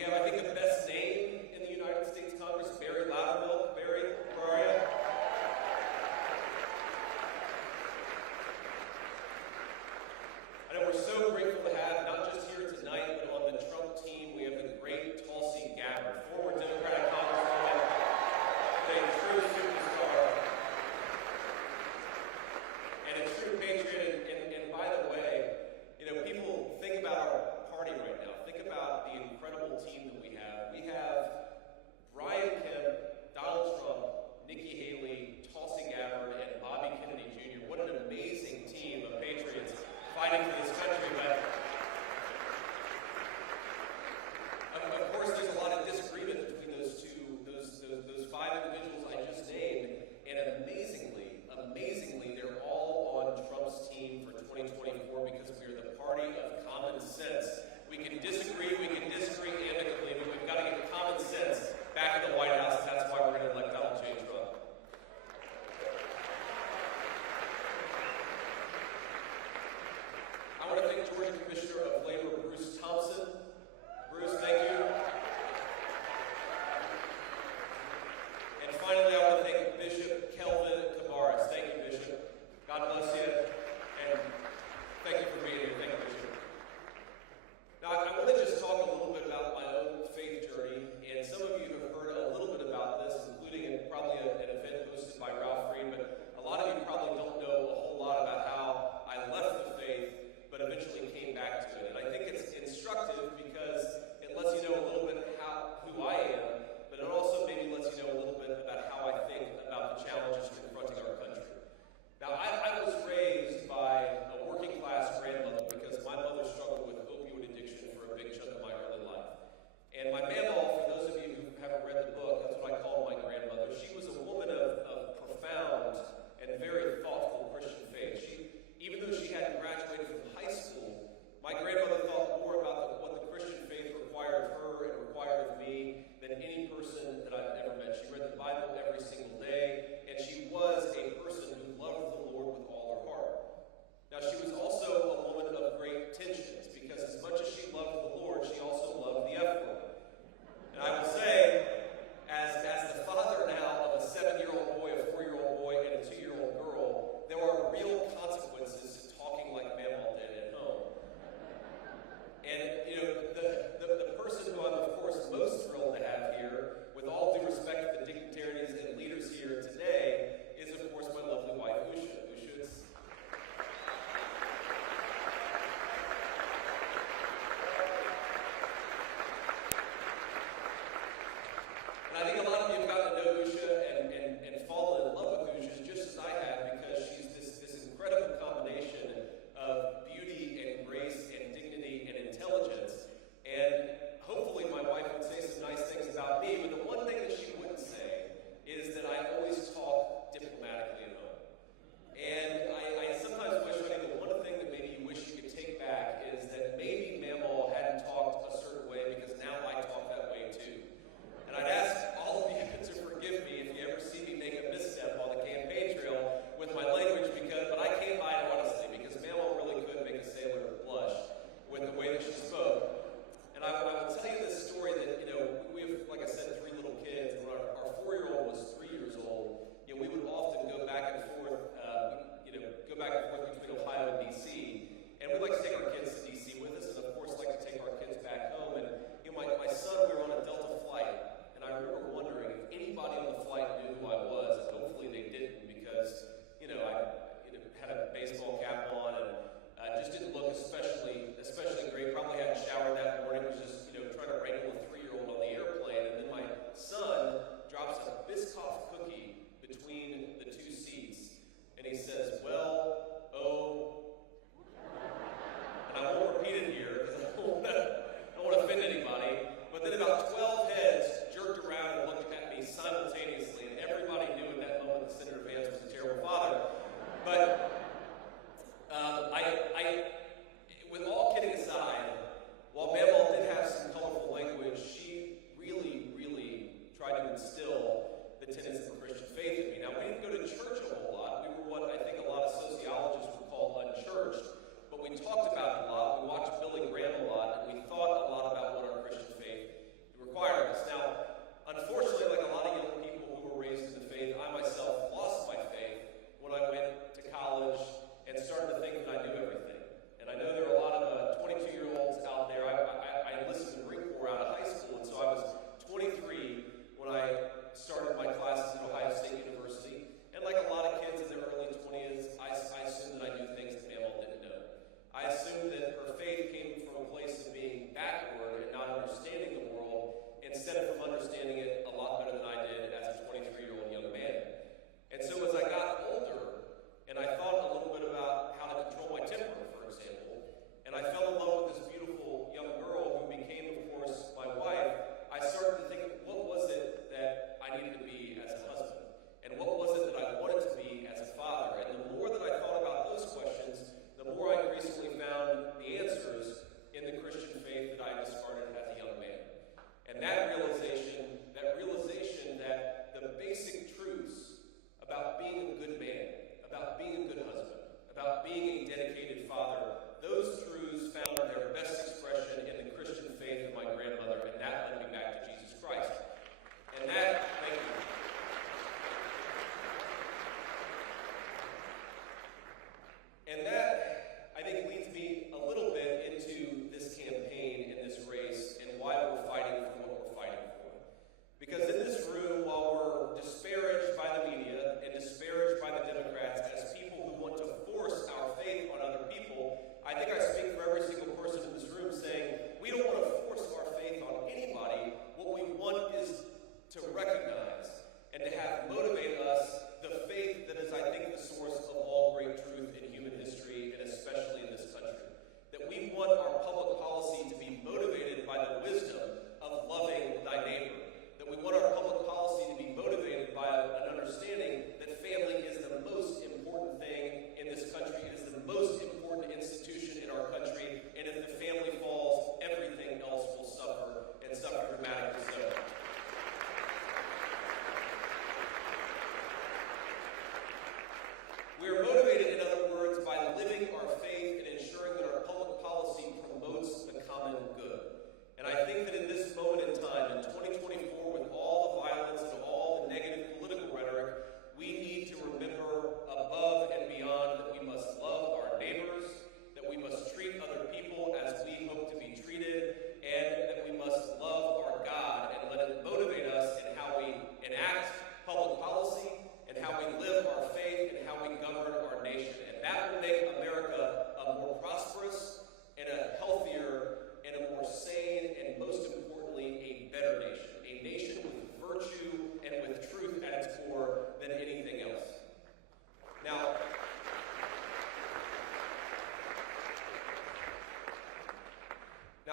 We have, I think, the best name in the United States Congress, Barry Loudermilk. Barry, where are you? I know we're so grateful to have, not just here tonight, but on the Trump team, we have the great Tulsi Gabbard, former Democratic Congresswoman, a true superstar, and a true patriot. And by the way, you know, people think about our party right now. Think about the incredible team that we have.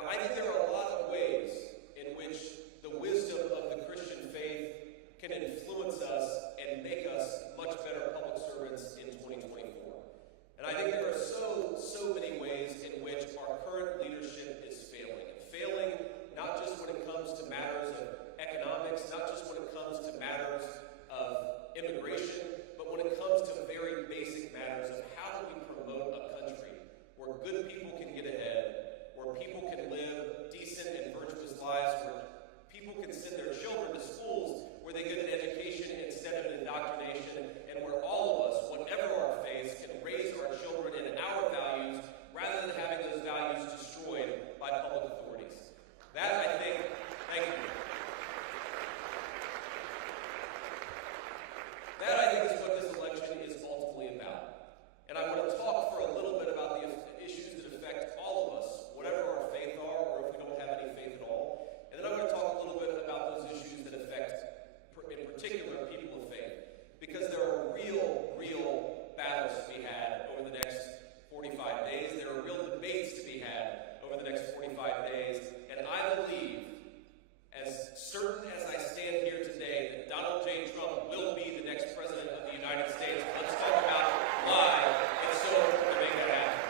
Now, I think there are a lot of ways in which the wisdom of the Christian faith can influence us and make us much better public servants in 2024. And I think there are so many ways in which our current leadership is failing. Failing not just when it comes to matters of economics, not just when it comes to matters of immigration, but when it comes to very basic matters of how do we promote a country where good people can get ahead, where people can live decent and virtuous lives, where people can send their children to schools where they get an education instead of an indoctrination, and where all of us, whatever our faiths, can raise our children in our values rather than having those values destroyed by public authorities. That, I think, thank you. That, I think, is what this election is ultimately about. And I want to talk for a little bit about the issues that affect all of us, whatever our faith are, or if we don't have any faith at all. And then I'm going to talk a little bit about those issues that affect, in particular, people of faith. Because there are real battles to be had over the next 45 days. There are real debates to be had over the next 45 days. And I believe, as certain as I stand here today, that Donald J. Trump will be the next president of the United States. Let's talk about why it's so important to make that happen.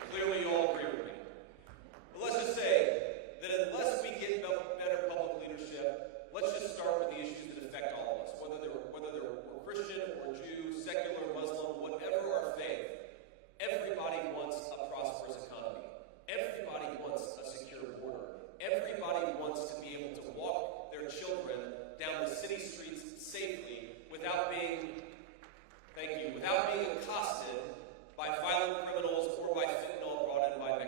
And clearly you all agree with me. But let's just say that unless we get better public leadership, let's just start with the issues that affect all of us, whether we're Christian or Jew, secular, Muslim, whatever our faith. Everybody wants a prosperous economy. Everybody wants a secure border. Everybody wants to be able to walk their children down the city streets safely without being accosted by violent criminals or by fentanyl brought in by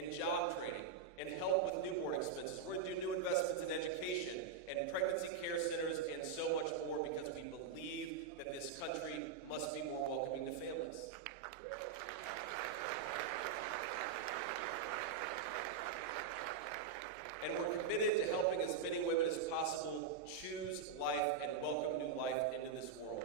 and job training and help with newborn expenses. We're going to do new investments in education and pregnancy care centers and so much more because we believe that this country must be more welcoming to families. And we're committed to helping as many women as possible choose life and welcome new life into this world.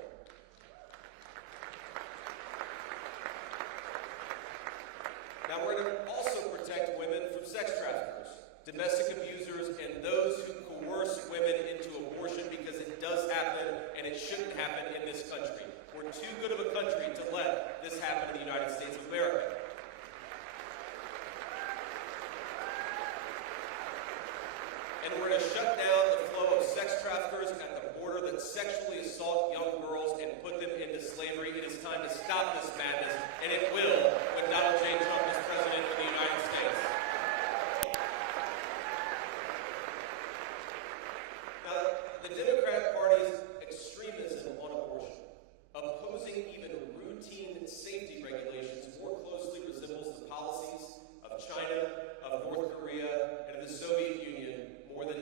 Now, we're going to also protect women from sex traffickers, domestic abusers, and those who coerce women into abortion because it does happen and it shouldn't happen in this country. We're too good of a country to let this happen in the United States of America. And we're going to shut down the flow of sex traffickers at the border that sexually assault young girls and put them into slavery. It is time to stop this madness, and it will with Donald J. Trump as President of the United States. Now, the Democratic Party's extremism on abortion, opposing even routine safety regulations, more closely resembles the policies of China, of North Korea, and of the Soviet Union more than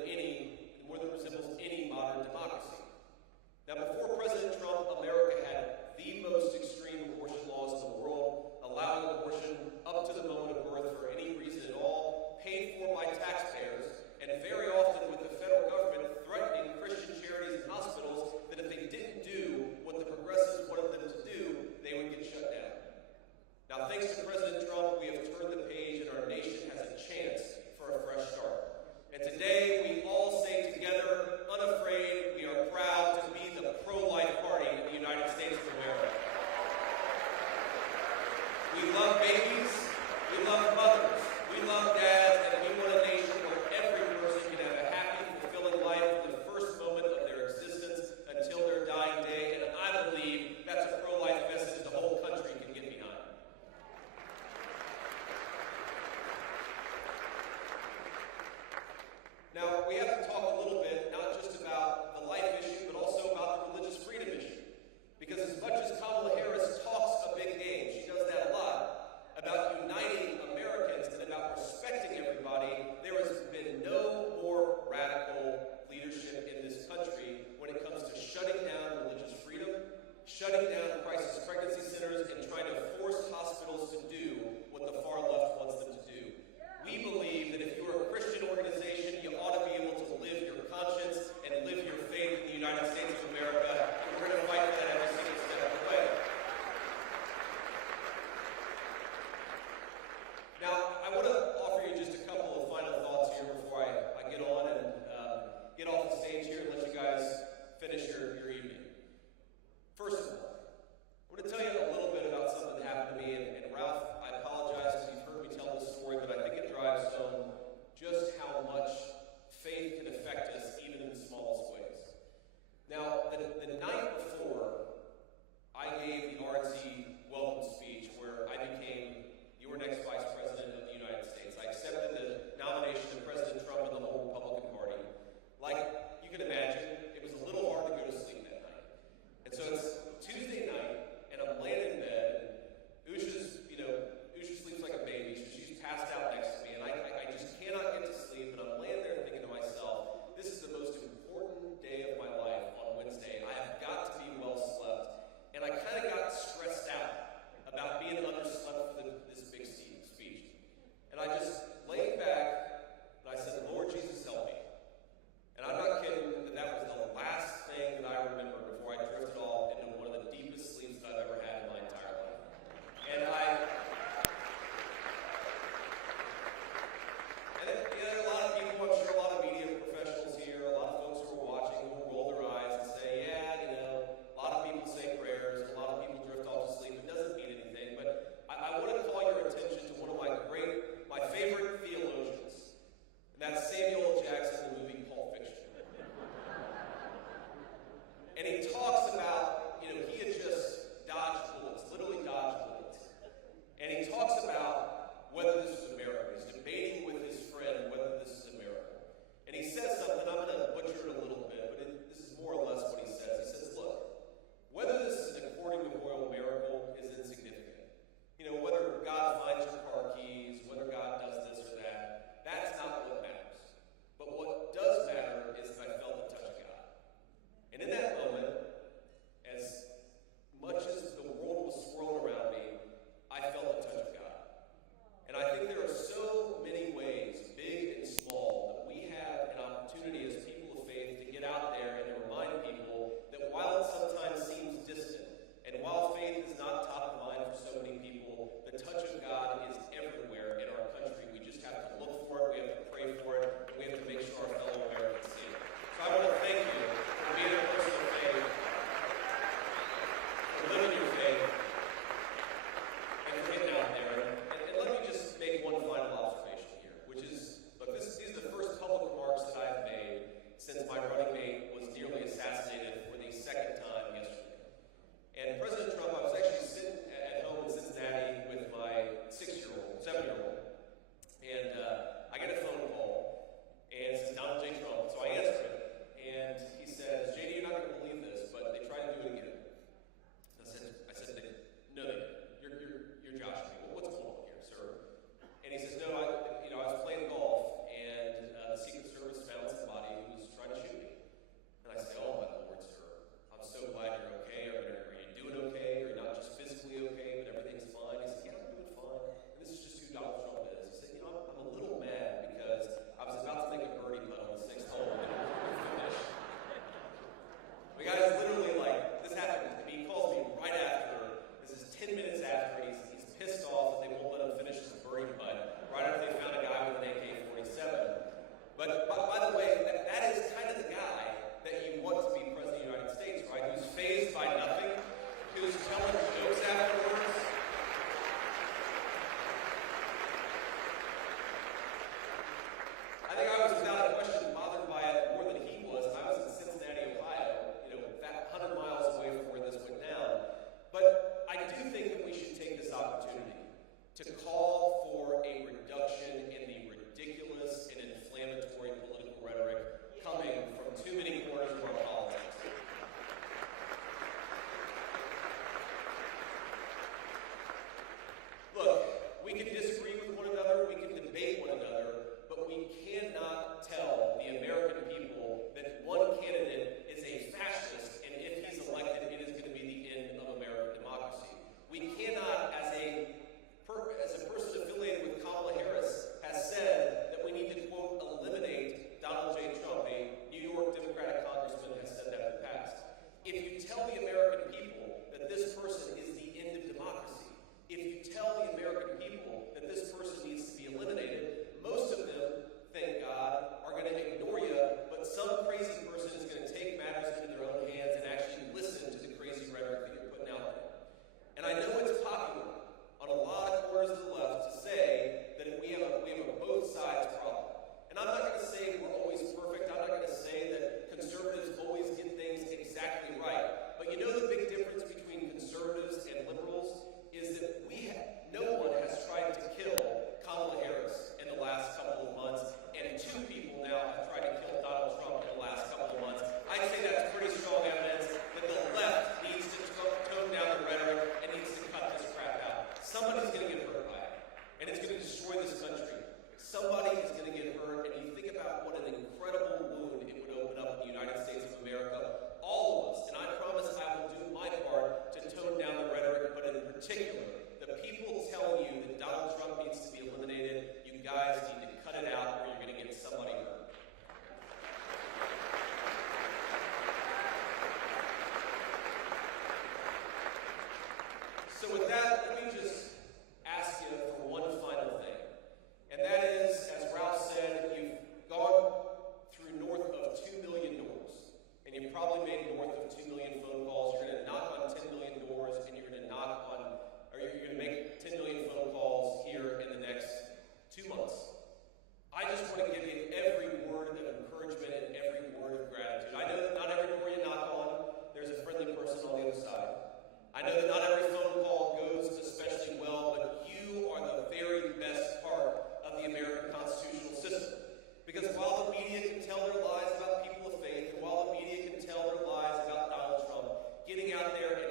resembles any modern democracy. Now, before President Trump, America had the most extreme abortion laws in the world, allowing abortion up to the moment of birth for any reason at all, paid for by taxpayers, and very often with the federal government threatening Christian charities and hospitals that if they didn't do what the progressives wanted them to do, they would get shut down. Now, thanks to President Trump, we have turned the page and our nation has a chance for a fresh start. And today, we all say together, unafraid, we are proud to be the pro-life party in the United States of America. We love babies, we love mothers, we love dads, and we want a nation where every person can have a happy, fulfilling life from the first moment of their existence until their dying day. And I believe that's a pro-life message the whole country can get behind. Now, we have to talk a little bit, not just about the life issue, but also about the religious freedom issue. Because as much as Kamala Harris talks a big game, she does that a lot, about uniting Americans and about respecting everybody, there has been no more radical leadership in this country when it comes to shutting down religious freedom, shutting down crisis pregnancy centers, and trying to force hospitals to do what the far left wants them to do. We believe that if you're a Christian organization, you ought to be able to live your conscience and live your faith in the United States of America, and we're going to fight for that every single step of the way. Now, I want to offer you just a couple of final thoughts here before I get on and get off the stage here and let you guys finish your evening. First of all,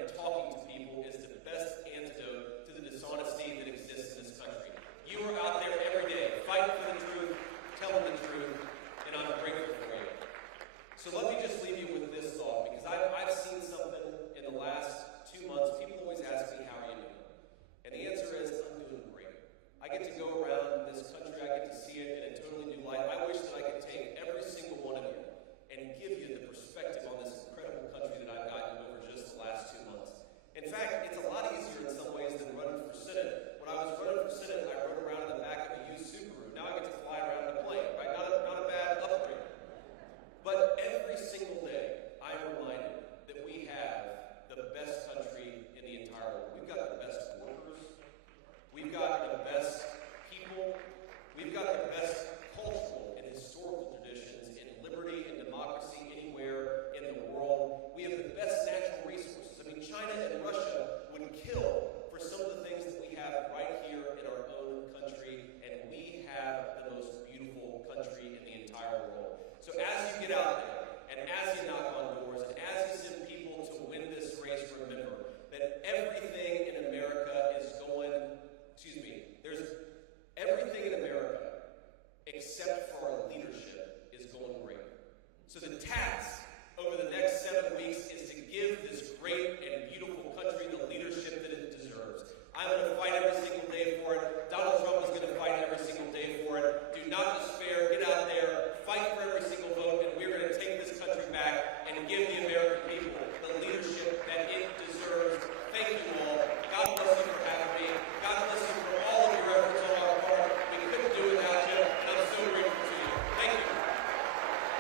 and talking to people is to best